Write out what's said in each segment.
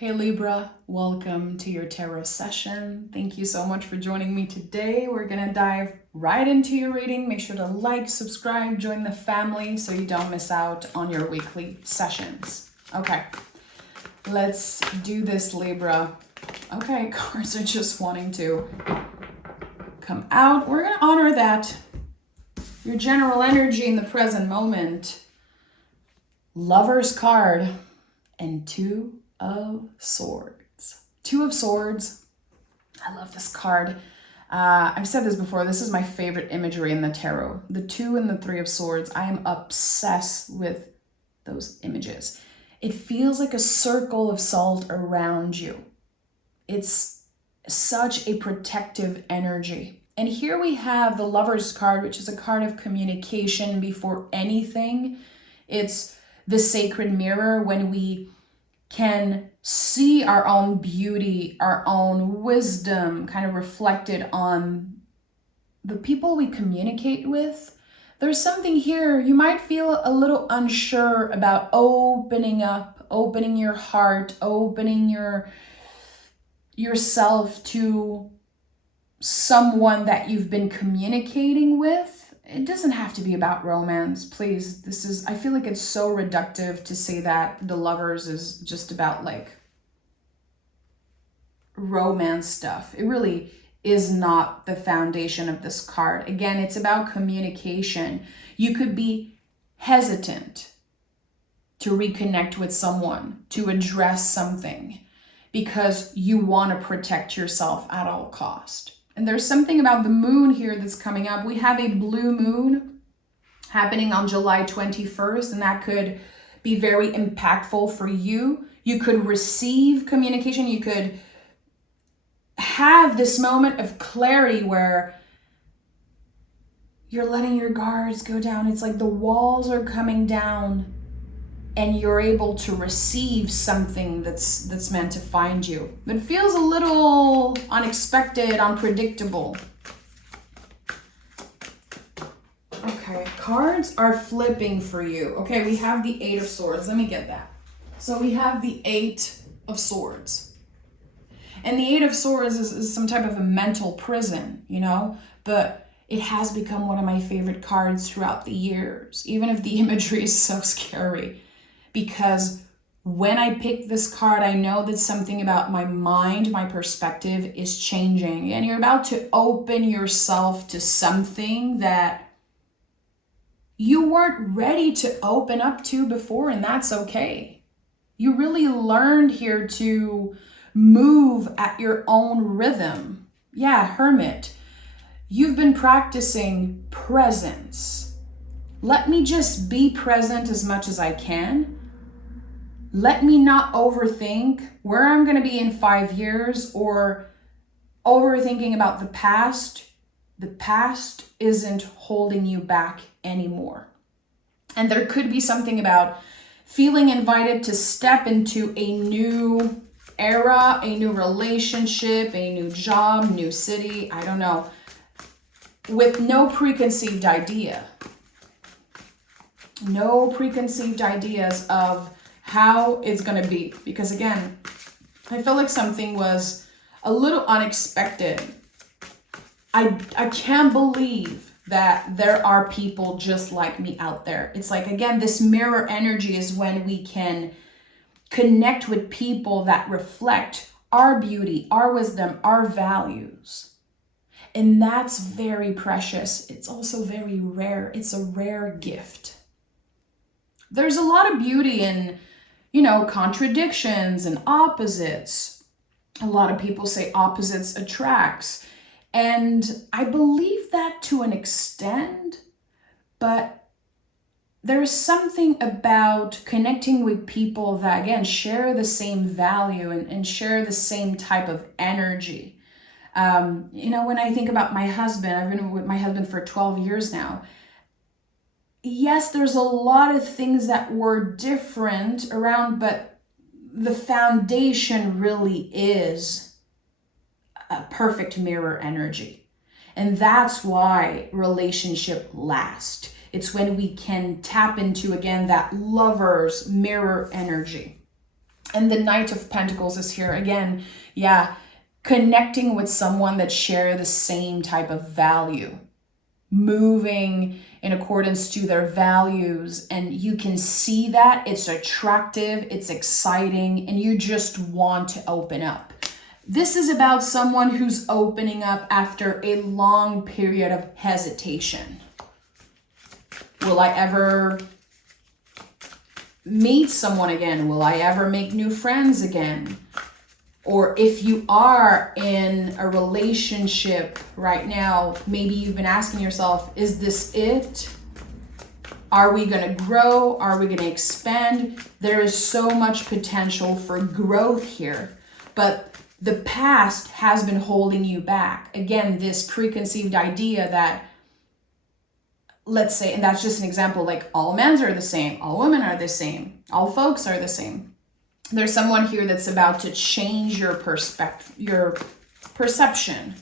Hey Libra, welcome to your tarot session. Thank you so much for joining me today. We're gonna dive right into your reading. Make sure to like, subscribe, join the family so you don't miss out on your weekly sessions. Okay, let's do this, Libra. Okay, cards are just wanting to come out. We're gonna honor that. Your general energy in the present moment. Lover's card and Two of Swords. Two of Swords. I love this card. I've said this before. This is my favorite imagery in the tarot. The Two and the Three of Swords. I am obsessed with those images. It feels like a circle of salt around you. It's such a protective energy. And here we have the Lover's card, which is a card of communication before anything. It's the sacred mirror when we can see our own beauty, our own wisdom kind of reflected on the people we communicate with. There's something here, you might feel a little unsure about opening up, opening your heart, opening yourself to someone that you've been communicating with. It doesn't have to be about romance, please. I feel like it's so reductive to say that the Lovers is just about like romance stuff. It really is not the foundation of this card. Again, it's about communication. You could be hesitant to reconnect with someone, to address something, because you want to protect yourself at all cost. And there's something about the moon here that's coming up. We have a blue moon happening on July 21st, and that could be very impactful for you. You could receive communication. You could have this moment of clarity where you're letting your guards go down. It's like the walls are coming down and you're able to receive something that's meant to find you. But it feels a little unexpected, unpredictable. Okay, cards are flipping for you. Okay, we have the Eight of Swords. Let me get that. So we have the Eight of Swords. And the Eight of Swords is some type of a mental prison, but it has become one of my favorite cards throughout the years, even if the imagery is so scary. Because when I pick this card, I know that something about my mind, my perspective is changing. And you're about to open yourself to something that you weren't ready to open up to before, and that's okay. You really learned here to move at your own rhythm. Yeah, Hermit. You've been practicing presence. Let me just be present as much as I can. Let me not overthink where I'm going to be in 5 years or overthinking about the past. The past isn't holding you back anymore. And there could be something about feeling invited to step into a new era, a new relationship, a new job, new city, I don't know, with no preconceived idea. No preconceived ideas of how it's going to be. Because again, I felt like something was a little unexpected. I can't believe that there are people just like me out there. It's like, again, this mirror energy is when we can connect with people that reflect our beauty, our wisdom, our values. And that's very precious. It's also very rare. It's a rare gift. There's a lot of beauty in, contradictions and opposites. A lot of people say opposites attracts. And I believe that to an extent, but there's something about connecting with people that, again, share the same value and share the same type of energy. When I think about my husband, I've been with my husband for 12 years now. Yes, there's a lot of things that were different around, but the foundation really is a perfect mirror energy. And that's why relationship lasts. It's when we can tap into, again, that lover's mirror energy. And the Knight of Pentacles is here again. Yeah, connecting with someone that share the same type of value, moving in accordance to their values, and you can see that it's attractive, it's exciting, and you just want to open up. This is about someone who's opening up after a long period of hesitation. Will I ever meet someone again? Will I ever make new friends again? Or if you are in a relationship right now, maybe you've been asking yourself, is this it? Are we going to grow? Are we going to expand? There is so much potential for growth here, but the past has been holding you back. Again, this preconceived idea that, let's say, and that's just an example, like all men are the same, all women are the same, all folks are the same. There's someone here that's about to change your perspective, your perception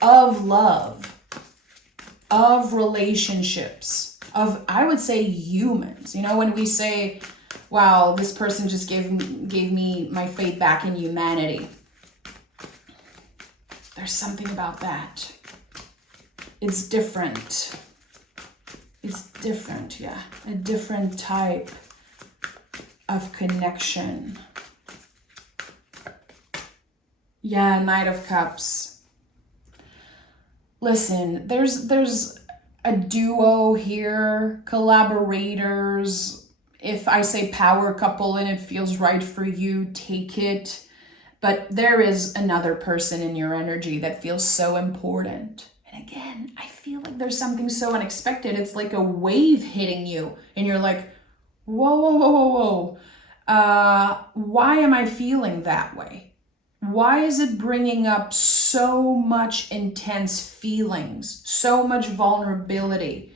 of love, of relationships, of, I would say, humans. You know, when we say, wow, this person just gave me my faith back in humanity. There's something about that. It's different. It's different, yeah. A different type of connection. Yeah, Knight of Cups. Listen, there's a duo here, collaborators. If I say power couple and it feels right for you, take it. But there is another person in your energy that feels so important. And again, I feel like there's something so unexpected. It's like a wave hitting you and you're like, whoa, whoa, whoa, whoa, whoa. Why am I feeling that way? Why is it bringing up so much intense feelings, so much vulnerability?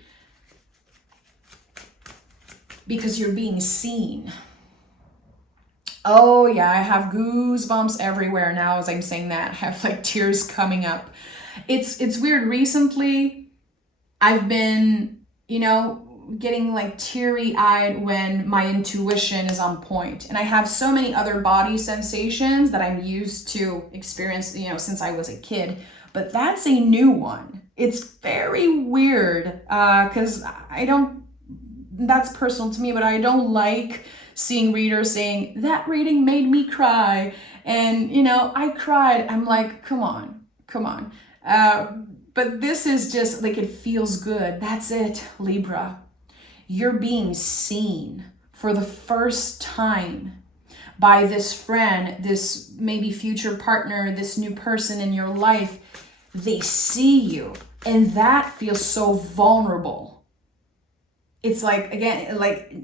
Because you're being seen. Oh yeah, I have goosebumps everywhere now as I'm saying that. I have like tears coming up. It's weird. Recently, I've been, getting like teary-eyed when my intuition is on point. And I have so many other body sensations that I'm used to experience, since I was a kid. But that's a new one. It's very weird because that's personal to me, but I don't like seeing readers saying, that reading made me cry. And, I cried. I'm like, come on. But this is just like, it feels good. That's it, Libra. You're being seen for the first time by this friend, this maybe future partner, this new person in your life. They see you, and that feels so vulnerable. It's like, again, like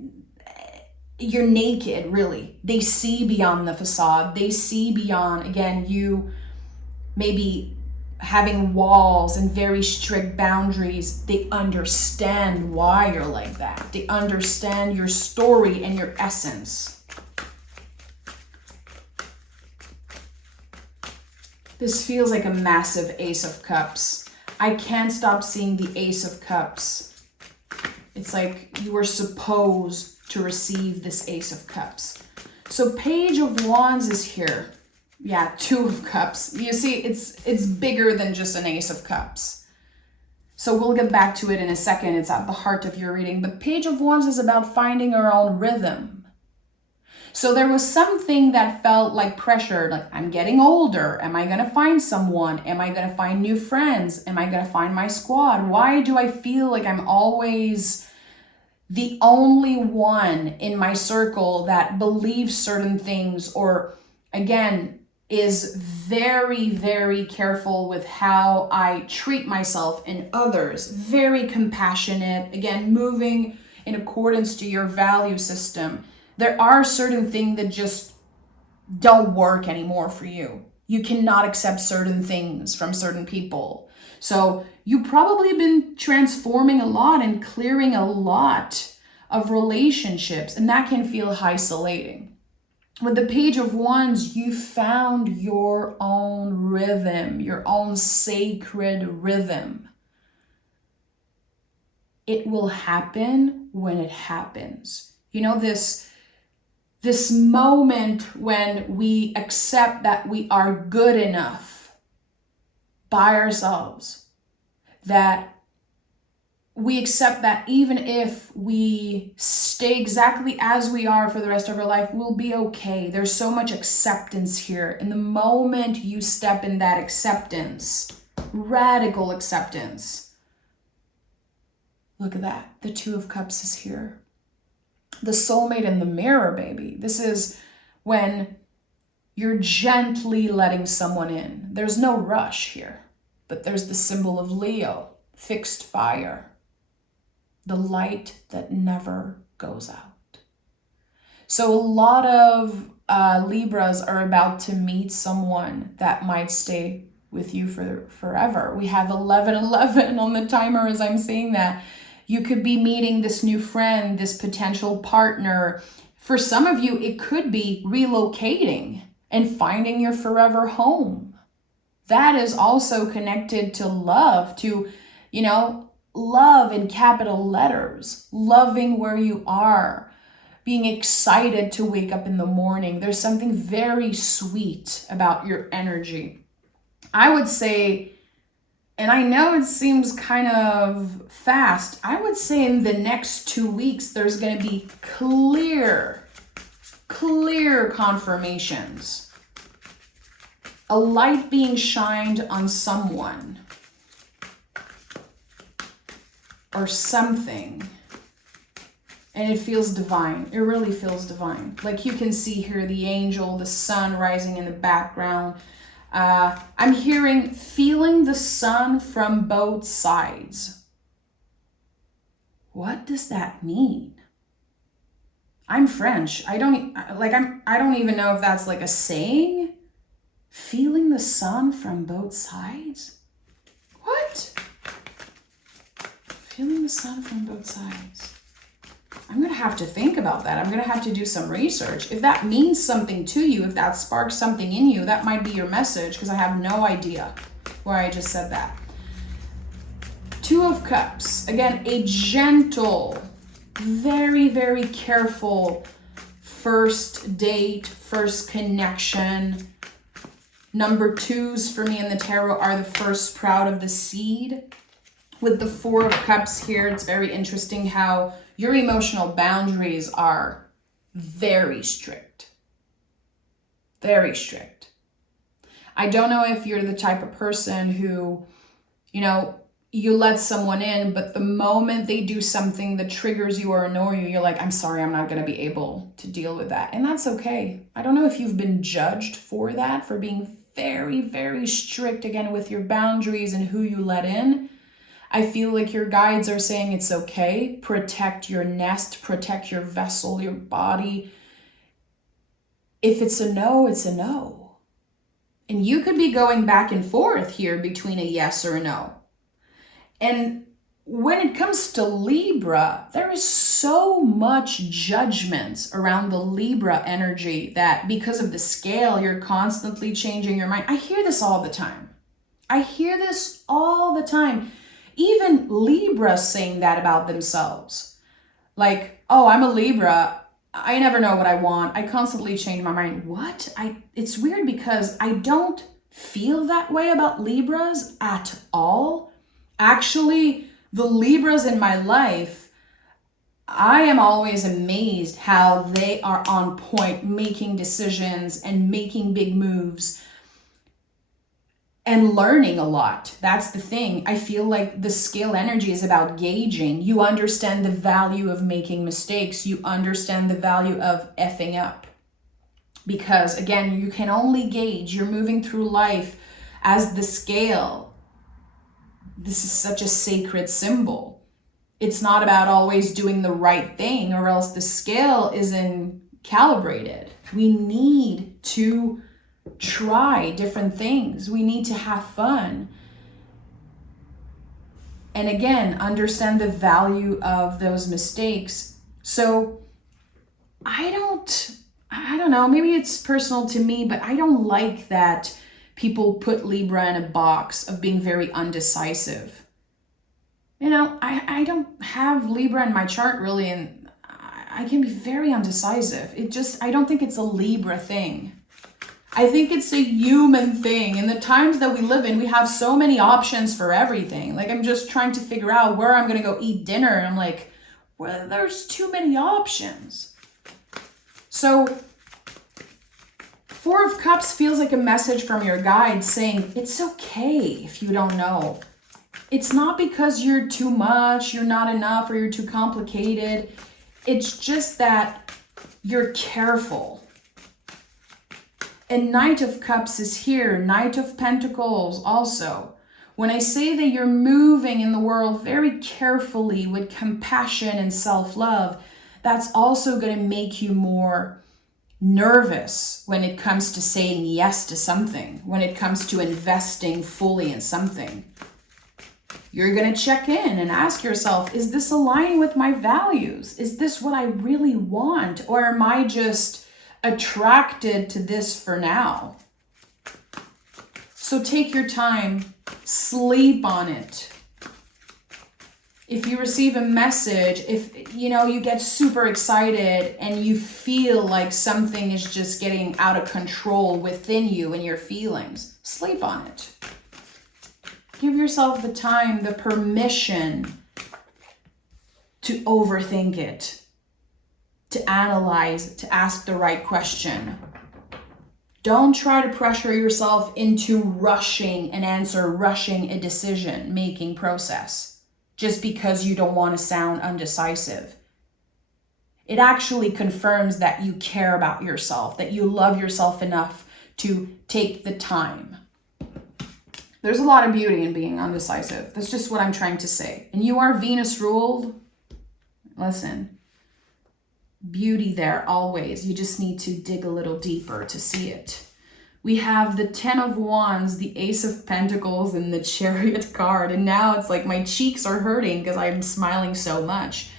you're naked, really. They see beyond the facade. They see beyond, again, you maybe having walls and very strict boundaries. They understand why you're like that. They understand your story and your essence. This feels like a massive Ace of Cups. I can't stop seeing the Ace of Cups. It's like you were supposed to receive this Ace of Cups. So Page of Wands is here. Yeah, Two of Cups. You see, it's bigger than just an Ace of Cups. So we'll get back to it in a second. It's at the heart of your reading. But Page of Wands is about finding our own rhythm. So there was something that felt like pressure, like I'm getting older. Am I going to find someone? Am I going to find new friends? Am I going to find my squad? Why do I feel like I'm always the only one in my circle that believes certain things, or again, is very, very careful with how I treat myself and others. Very compassionate. Again, moving in accordance to your value system. There are certain things that just don't work anymore for you. You cannot accept certain things from certain people. So you've probably been transforming a lot and clearing a lot of relationships, and that can feel isolating. With the Page of Wands, you found your own rhythm, your own sacred rhythm. It will happen when it happens. This This moment when we accept that we are good enough by ourselves, that we accept that even if we stay exactly as we are for the rest of our life, we'll be okay. There's so much acceptance here. And the moment you step in that acceptance, radical acceptance, look at that. The Two of Cups is here. The soulmate in the mirror, baby. This is when you're gently letting someone in. There's no rush here, but there's the symbol of Leo, fixed fire, the light that never goes out. So a lot of Libras are about to meet someone that might stay with you for forever. We have 1111 on the timer as I'm saying that. You could be meeting this new friend, this potential partner. For some of you, it could be relocating and finding your forever home. That is also connected to love, to, love in capital letters, loving where you are, being excited to wake up in the morning. There's something very sweet about your energy. I would say, and I know it seems kind of fast, I would say in the next 2 weeks, there's going to be clear confirmations. A light being shined on someone or something. And it feels divine. It really feels divine. Like you can see here the angel, the sun rising in the background. I'm hearing feeling the sun from both sides. What does that mean? I'm French. I don't even know if that's like a saying. Feeling the sun from both sides? What? Feeling the sun from both sides. I'm going to have to think about that. I'm going to have to do some research. If that means something to you, if that sparks something in you, that might be your message, because I have no idea why I just said that. Two of Cups. Again, a gentle, very, very careful first date, first connection. Number 2s for me in the tarot are the first sprout of the seed. With the Four of Cups here, it's very interesting how your emotional boundaries are very strict. Very strict. I don't know if you're the type of person who, you let someone in, but the moment they do something that triggers you or annoy you, you're like, I'm sorry, I'm not going to be able to deal with that. And that's okay. I don't know if you've been judged for that, for being very, very strict, again, with your boundaries and who you let in. I feel like your guides are saying it's okay. Protect your nest, protect your vessel, your body. If it's a no, it's a no. And you could be going back and forth here between a yes or a no. And when it comes to Libra, there is so much judgment around the Libra energy that because of the scale, you're constantly changing your mind. I hear this all the time. Even Libras saying that about themselves. Like, oh, I'm a Libra. I never know what I want. I constantly change my mind. What? It's weird because I don't feel that way about Libras at all. Actually, the Libras in my life, I am always amazed how they are on point, making decisions and making big moves and learning a lot. That's the thing. I feel like the scale energy is about gauging. You understand the value of making mistakes. You understand the value of effing up. Because again, you can only gauge. You're moving through life as the scale. This is such a sacred symbol. It's not about always doing the right thing or else the scale isn't calibrated. We need to try different things. We need to have fun. And again, understand the value of those mistakes. So I don't know, maybe it's personal to me, but I don't like that people put Libra in a box of being very undecisive. I don't have Libra in my chart really, and I can be very undecisive. I don't think it's a Libra thing. I think it's a human thing. In the times that we live in, we have so many options for everything. Like, I'm just trying to figure out where I'm going to go eat dinner. And I'm like, well, there's too many options. So, Four of Cups feels like a message from your guide saying, it's okay if you don't know. It's not because you're too much, you're not enough, or you're too complicated. It's just that you're careful. And Knight of Cups is here, Knight of Pentacles also. When I say that you're moving in the world very carefully with compassion and self-love, that's also going to make you more nervous when it comes to saying yes to something, when it comes to investing fully in something. You're going to check in and ask yourself, is this aligning with my values? Is this what I really want? Or am I just attracted to this for now? So take your time, sleep on it. If you receive a message, if you get super excited and you feel like something is just getting out of control within you and your feelings, sleep on it. Give yourself the time, the permission to overthink it, to analyze, to ask the right question. Don't try to pressure yourself into rushing an answer, rushing a decision-making process just because you don't want to sound undecisive. It actually confirms that you care about yourself, that you love yourself enough to take the time. There's a lot of beauty in being undecisive. That's just what I'm trying to say. And you are Venus ruled. Listen, beauty there always. You just need to dig a little deeper to see it. We have the 10 of Wands, the Ace of Pentacles, and the Chariot card. And now it's like my cheeks are hurting because I'm smiling so much.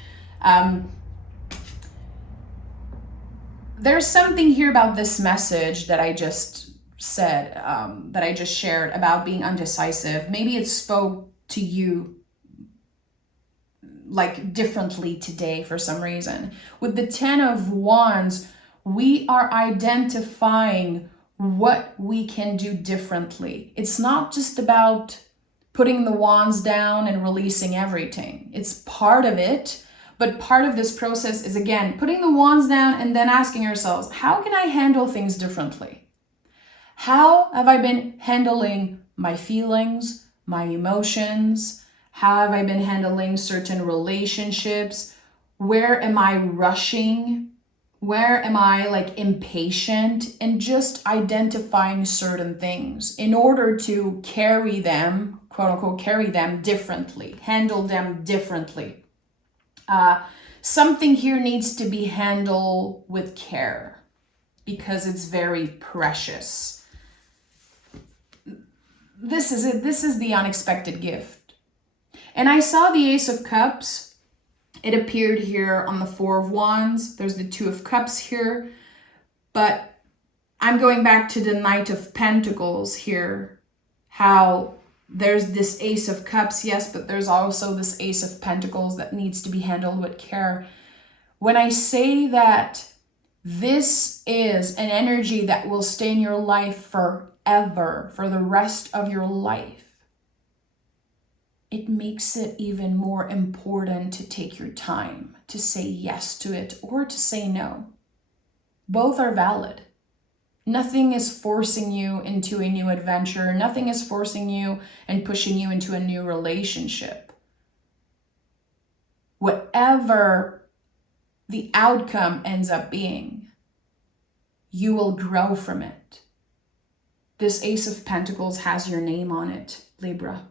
There's something here about this message that I just said, that I just shared about being undecisive. Maybe it spoke to you like differently today for some reason. With the 10 of Wands, we are identifying what we can do differently. It's not just about putting the wands down and releasing everything. It's part of it, but part of this process is, again, putting the wands down and then asking ourselves, how can I handle things differently? How have I been handling my feelings, my emotions? How have I been handling certain relationships? Where am I rushing? Where am I impatient? And just identifying certain things in order to carry them, quote unquote, carry them differently, handle them differently. Something here needs to be handled with care because it's very precious. This is it. This is the unexpected gift. And I saw the Ace of Cups. It appeared here on the 4 of Wands. There's the 2 of Cups here. But I'm going back to the Knight of Pentacles here. How there's this Ace of Cups, yes, but there's also this Ace of Pentacles that needs to be handled with care. When I say that this is an energy that will stay in your life forever, for the rest of your life, it makes it even more important to take your time to say yes to it or to say no. Both are valid. Nothing is forcing you into a new adventure. Nothing is forcing you and pushing you into a new relationship. Whatever the outcome ends up being, you will grow from it. This Ace of Pentacles has your name on it, Libra.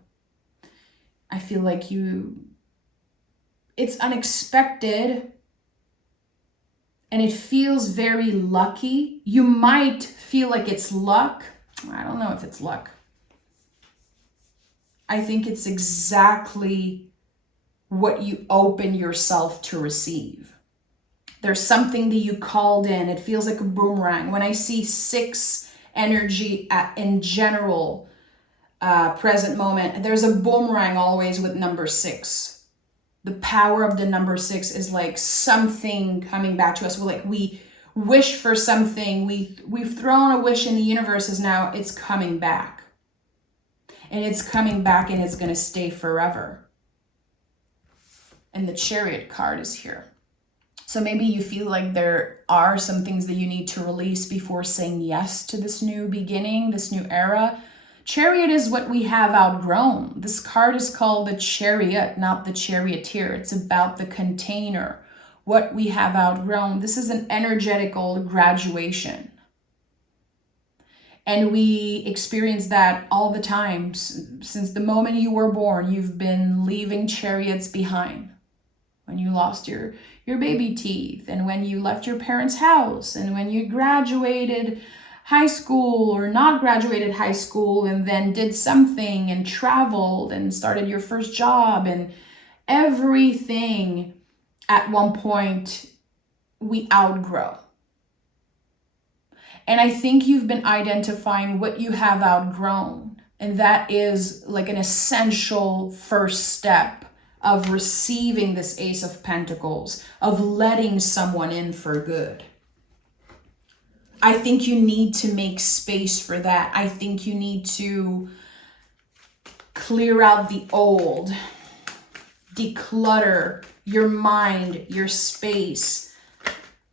I feel like it's unexpected and it feels very lucky. You might feel like it's luck. I don't know if it's luck. I think it's exactly what you open yourself to receive. There's something that you called in. It feels like a boomerang. When I see 6 energy in general, present moment, there's a boomerang always with number 6. The power of the number 6 is like something coming back to us. We wish for something. We've thrown a wish in the universe, is now it's coming back. And it's coming back and it's going to stay forever. And the Chariot card is here. So maybe you feel like there are some things that you need to release before saying yes to this new beginning, this new era. Chariot is what we have outgrown. This card is called the Chariot, not the Charioteer. It's about the container, what we have outgrown. This is an energetical graduation. And we experience that all the time. Since the moment you were born, you've been leaving chariots behind. When you lost your baby teeth, and when you left your parents' house, and when you graduated high school or not graduated high school and then did something and traveled and started your first job, and everything at one point we outgrow. And I think you've been identifying what you have outgrown, and that is like an essential first step of receiving this Ace of Pentacles, of letting someone in for good. I think you need to make space for that. I think you need to clear out the old, declutter your mind, your space.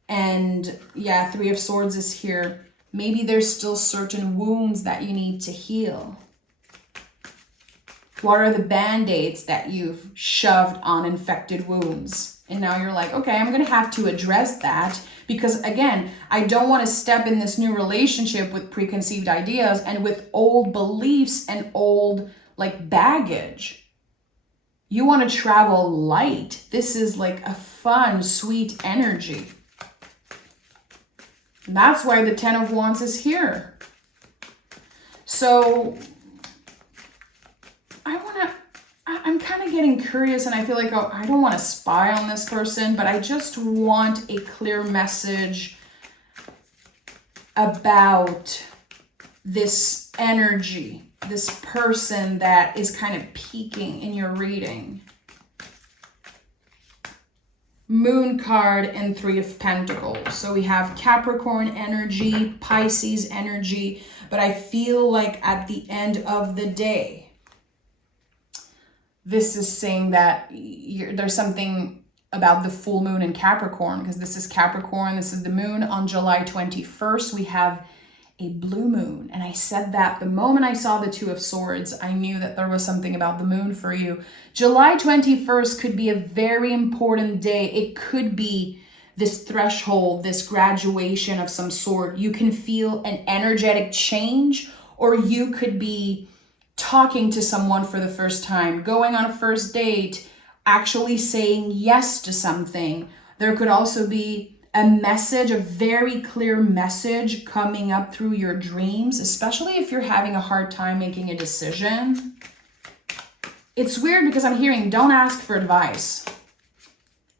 And yeah, 3 of Swords is here. Maybe there's still certain wounds that you need to heal. What are the band-aids that you've shoved on infected wounds? And now you're like, okay, I'm going to have to address that, because again, I don't want to step in this new relationship with preconceived ideas and with old beliefs and old like baggage. You want to travel light. This is like a fun, sweet energy. And that's why the 10 of Wands is here. So I'm kind of getting curious, and I feel like, oh, I don't want to spy on this person, but I just want a clear message about this energy, this person that is kind of peeking in your reading. Moon card and 3 of Pentacles. So we have Capricorn energy, Pisces energy, but I feel like at the end of the day, this is saying that there's something about the full moon in Capricorn, because this is Capricorn, this is the moon. On July 21st, we have a blue moon. And I said that the moment I saw the 2 of Swords, I knew that there was something about the moon for you. July 21st could be a very important day. It could be this threshold, this graduation of some sort. You can feel an energetic change, or you could be talking to someone for the first time, going on a first date, actually saying yes to something. There could also be a message, a very clear message coming up through your dreams, especially if you're having a hard time making a decision. It's weird because I'm hearing, don't ask for advice.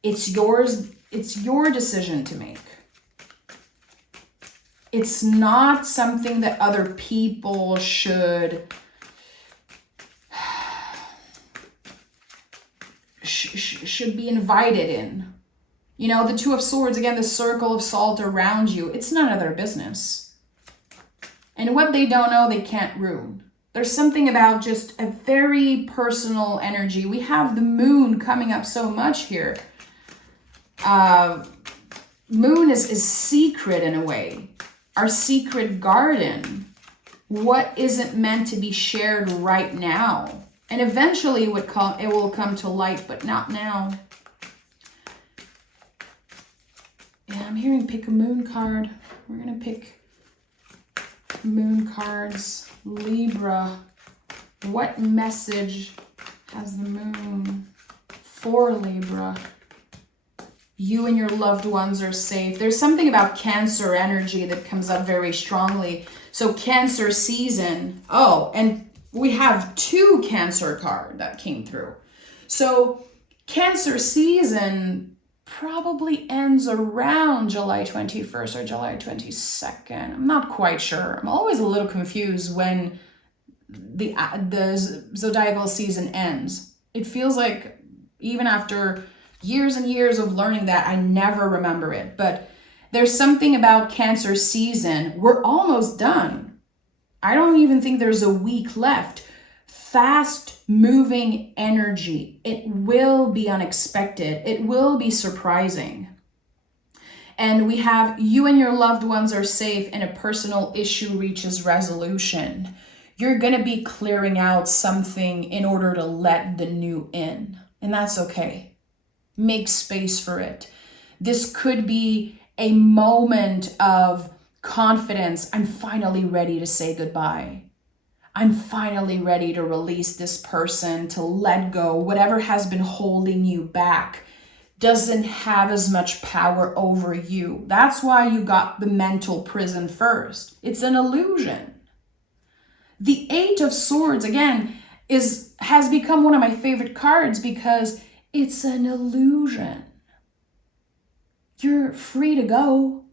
It's yours. It's your decision to make. It's not something that other people should be invited in. You know, the 2 of Swords, again, the circle of salt around you, it's none of their business. And what they don't know, they can't ruin. There's something about just a very personal energy. We have the moon coming up so much here. Moon is secret in a way. Our secret garden. What isn't meant to be shared right now? And eventually it will come to light, but not now. Yeah, I'm hearing pick a moon card. We're going to pick moon cards. Libra. What message has the moon for Libra? You and your loved ones are safe. There's something about Cancer energy that comes up very strongly. So Cancer season. Oh, and we have 2 Cancer card that came through. So Cancer season probably ends around July 21st or July 22nd. I'm not quite sure. I'm always a little confused when the zodiacal season ends. It feels like Even after years and years of learning that, I never remember it. But there's something about Cancer season. We're almost done. I don't even think there's a week left. Fast moving energy. It will be unexpected. It will be surprising. And we have you and your loved ones are safe and a personal issue reaches resolution. You're going to be clearing out something in order to let the new in. And that's okay. Make space for it. This could be a moment of confidence. I'm finally ready to say goodbye. I'm finally ready to release this person, to let go. Whatever has been holding you back doesn't have as much power over you. That's why you got the mental prison first. It's an illusion. The Eight of Swords, again, has become one of my favorite cards because it's an illusion. You're free to go.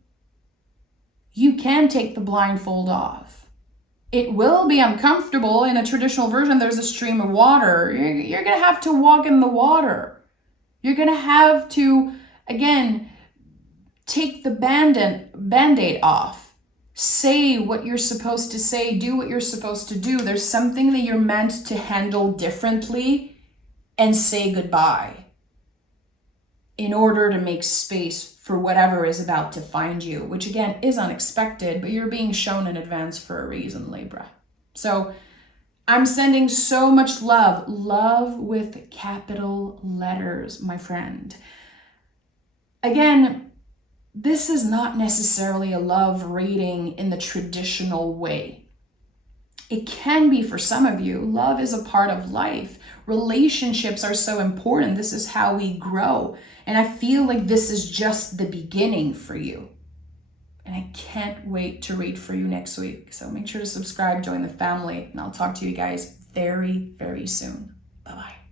You can take the blindfold off. It will be uncomfortable. In a traditional version, there's a stream of water. You're going to have to walk in the water. You're going to have to, again, take the Band-Aid off. Say what you're supposed to say. Do what you're supposed to do. There's something that you're meant to handle differently and say goodbye in order to make space for whatever is about to find you, which again is unexpected, but you're being shown in advance for a reason, Libra. So I'm sending so much love. Love with capital letters, my friend. Again, this is not necessarily a love reading in the traditional way. It can be for some of you. Love is a part of life. Relationships are so important. This is how we grow. And I feel like this is just the beginning for you. And I can't wait to read for you next week. So make sure to subscribe, join the family, and I'll talk to you guys very, very soon. Bye-bye.